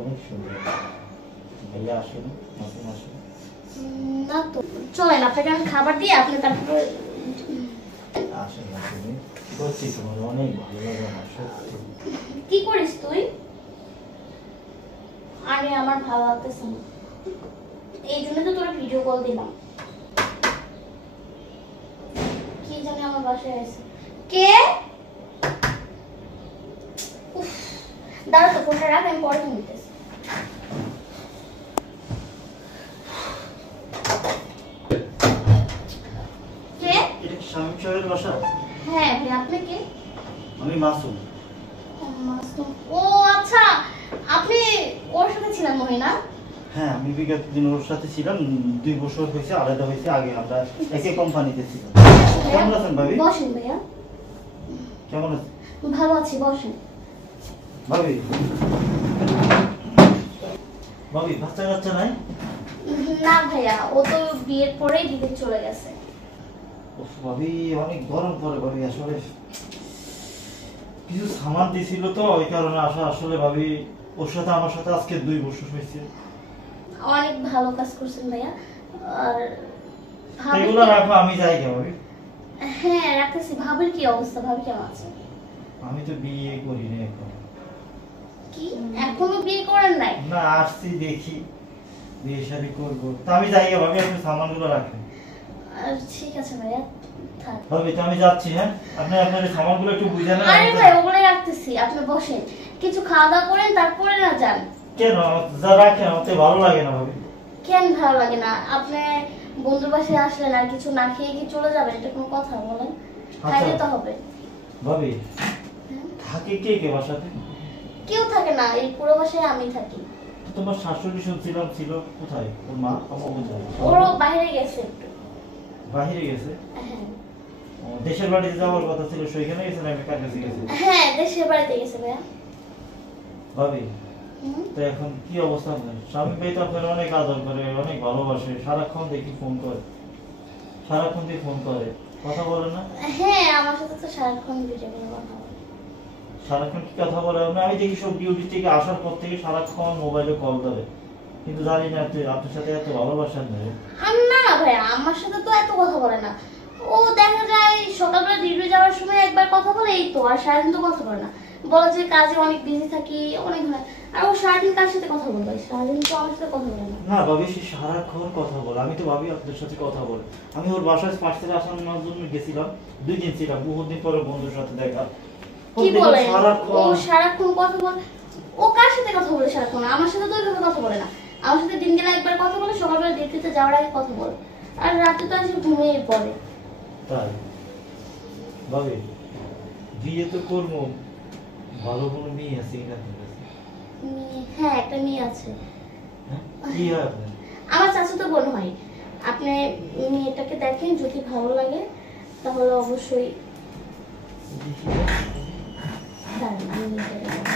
অনেক সুন্দর। ভাইয়া আসেন, মাসিমা আসেন। না তো, চলেন আপনাকে আমি খাবার দিয়ে আপনি তারপরে আসেন না তুমি, বলছি তোমার অনেক ভালো লাগে আমার সত্যি। কি করিস তুই? আরে আমার ভালো লাগতেছে না, এই জন্য তো তোরা ভিডিও কল দিলাম। কি জানি আমার বাসায় আছে কে? দাঁড়া তো, ফোনটা রাখ, আমি পরে ফোন দিতেছি। কে? এটা কি শামীম সাহেবের বাসা? হ্যাঁ ভাই, আপনি কে? আমি মাসুম। মাসুম, ও আচ্ছা, আপনি ওর সাথে ছিলেন মনে না? হ্যাঁ, আমি বিগত দিন ওর সাথে ছিলাম, 2 বছর হয়েছে আলাদা হয়েছে, আগে আমরা একই কোম্পানিতে ছিলাম। কেমন আছেন ভাবি? বসেন ভাইয়া। কেমন আছেন? ভালো আছি, বসেন। ভাবি, ভাবি বাচ্চা কাচ্চা নাই? না ভাইয়া, ও তো বিয়ের পরেই বিদেশ চলে গেছে। উফ ভাবি, অনেক গরম পড়ে ভাবি, আসলে কিছু সামান দিছিল তো ওই কারণে আসা। আসলে ভাবি ওর সাথে আমার সাথে আজকে 2 বছর হয়েছে। অনেক ভালো কাজ করছেন ভাইয়া। আর এগুলো রাখো, আমি যাই কে ভাবি? হ্যাঁ রাখতেছি। ভাবির কি অবস্থা? ভাবি কেমন আছে? আমি তো বিয়ে করিনি এখন। কি এখনো বিয়ে করেন নাই? না, আসছি দেখি বিয়ে শাদী করবো। তা আমি যাই গে ভাবি, আপনি সামানগুলো রাখেন। ঠিক আছে ভাইয়া, থাক। ভাবি তো আমি যাচ্ছি। হ্যাঁ, আপনি আপনার সামানগুলো একটু বুঝে নেন। আরে ভাই, ওগুলো রাখতেছি, আপনি বসেন, কিছু খাওয়া দাওয়া করেন তারপরে না যান। কেন? যা রাখেন, আমার তো ভালো লাগে না ভাবি। কেন ভালো লাগে না? আপনি বন্ধুর বাসায় আসলেন আর কিছু না খেয়ে কি চলে যাবেন? এটা কোনো কথা বলেন? খাইতে তো হবে। ভাবি থাকে কে কে বাসাতে? কেউ থাকে না, এই পুরো বাসায় আমি থাকি। তো তোমার শাশুড়ি শুনছিলাম ছিল কোথায়? ওর মা আমার কোথায়? ওরও বাইরে গেছে একটু। বাহিরে গেছে? হ্যাঁ। ও, দেশের বাড়িতে যাওয়ার কথা ছিল, সেখানে গেছে না কার কাছে গেছে? হ্যাঁ, দেশের বাড়িতে গেছে ভাইয়া। ভাবি তো এখন কি অবস্থা আপনার? স্বামী ভাই তো আপনার অনেক আদর করে, অনেক ভালোবাসে, সারাক্ষণ দেখি ফোন করে, সারাক্ষণ দিয়ে ফোন করে, কথা বলে না? হ্যাঁ, আমার সাথে তো সারাক্ষণ ভিডিও কলে কথা বলে। সারাক্ষণ কি কথা বলে? আমি দেখি সব ডিউটি থেকে আসার পর থেকে সারাক্ষণ মোবাইলে কল করে, কিন্তু জানি না আপনার সাথে এত ভালোবাসা নেই। না না ভাইয়া, আমার সাথে তো এত কথা বলে না। ও দেখা যায় সকালবেলা ডিউটি যাওয়ার সময় একবার কথা বলে, এই তো, আর সারাদিন তো কথা বলে না। বলে যে কাজে অনেক বিজি থাকি, অনেক হয়। আর ও সারাদিন কার সাথে কথা বলবে? সারাদিন তো আমার সাথে কথা বলে না। না ভাবি, সে সারাক্ষণ কথা বলে। আমি তো ভাবি আপনার সাথে কথা বলে। আমি ওর বাসায় 5 থেকে আসানোর জন্য গেছিলাম, 2 দিন ছিলাম, বহুদিন পরে বন্ধুর সাথে দেখা। কি বলে? ও সারাক্ষণ কথা বলে? ও কার সাথে কথা বলে সারাক্ষণ? আমার সাথে তো ওইভাবে কথা বলে না। আমার সাথে দিন গেলে একবার কথা বলে, সকালবেলা ডিউটিতে যাওয়ার আগে কথা বলে, আর রাতে তো এসে ঘুমিয়ে পড়ে। তাই ভাবি বিয়ে তো করবো, ভালো কোনো মেয়ে আছে কিনা আপনার কাছে? হ্যাঁ, একটা মেয়ে আছে। হ্যাঁ, কি হয় আপনার? আমার চাচাতো বোন হয়। আপনি মেয়েটাকে দেখেন, যদি ভালো লাগে তাহলে অবশ্যই দেখি। দাঁড়ান, আমি মেয়েটাকে দেখি।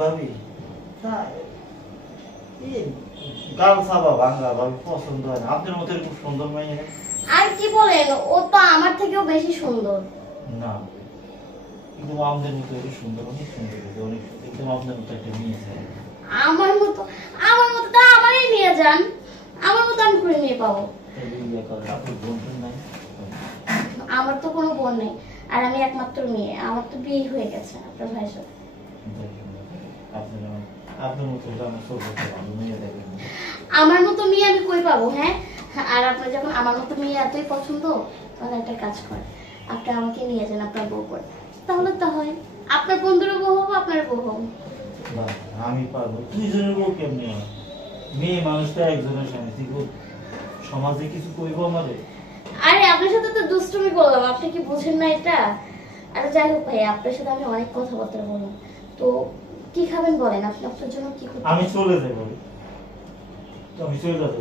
ভাবি গাল সাবা বাংলা ভাবি পছন্দ হয় না। আপনার মতো খুব সুন্দর মেয়ে। আর কি বলেন, ও তো আমার থেকেও বেশি সুন্দর। না, কিন্তু আমাদের মতো এত সুন্দর, অনেক সুন্দর, অনেক একদম আপনার মতো একটা মেয়ে আছে। আমার মতো? আমার মতো তো আমারই নিয়ে যান, আমার মতো আমি করে নিয়ে পাবো। আপনার বোন নাই? আমার তো কোনো বোন নেই, আর আমি একমাত্র মেয়ে। আমার তো বিয়ে হয়ে গেছে আপনার ভাইয়ের সাথে। আপনার মতো আমার ছোট ভালো মেয়ে দেখবেন। আমার মতো মেয়ে আমি কই পাবো? হ্যাঁ, আর আপনার যখন আমার মতো মেয়ে এতই পছন্দ, তাহলে একটা কাজ করে, আপনি আমাকে নিয়ে যান আপনার বউ করে, তাহলে তো হয়। আপনার বন্ধুরও বউ হবো, আপনার বউ হবো। আমি পারবো। 2 জনের বউ কেমনি হয়? মেয়ে মানুষ তো একজনের স্বামী, সমাজে কিছু কইবো আমাদের? আরে আপনার সাথে তো দুষ্টুমি করলাম, আপনি কি বুঝেন না এটা? আর যাই হোক ভাই, আপনার সাথে আমি অনেক কথাবার্তা বললাম, তো কি খাবেন বলেন? আপনি আপনার জন্য কি করতে? আমি চলে যাবো। তো আমি চলে যাবো।